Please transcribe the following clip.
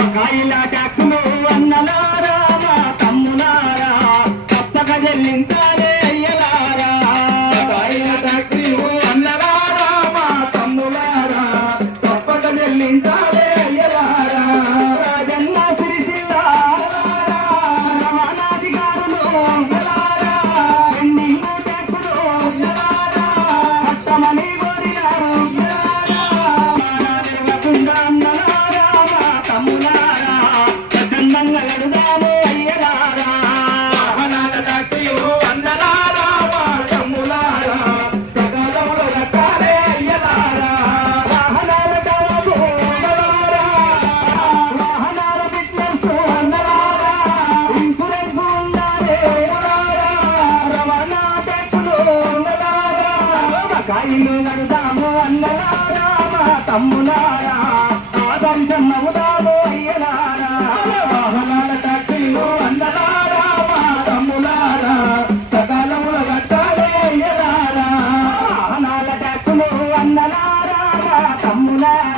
బకాయిల ట్యాక్సులు అన్నలారా మా తమ్ములారా తప్పక చెల్లించాలే అయ్యలారా బకాయిల ట్యాక్సులు అన్నలారా మా తమ్ములారా తప్పక చెల్లించాలే అయ్యలారా రాజన్న సిరిసిల్ల రవాణాధికారులు పెండింగ్ ట్యాక్సులు కట్టమని కోరినారు నిర్వకుండా అన్నలారా మా తమ్ములారా ప్రచండంగా గడుదాము అయ్యలారా వాహనాల ట్యాక్సీలు అన్నలారా మా తమ్ములారా సకాలంలో కట్టాలే అయ్యలారా వాహనాల కాలము అన్నలారా వాహనాల ఫిట్నెస్ అన్నలారా ఇన్సూరెన్స్ ఉండాలి రవాణా ట్యాక్సులు అన్నలారా బకాయిలు గడుదాము అన్నలారా మా తమ్ములారా ఆదర్శం నవ్వుదాము అయ్యలారా వాహనాల ట్యాక్సీలు అన్నలారా మా తమ్ములారా సకాలంలో కట్టాలే అయ్యలారా వాహనాల ట్యాక్సులు అన్నలారా మా తమ్ములారా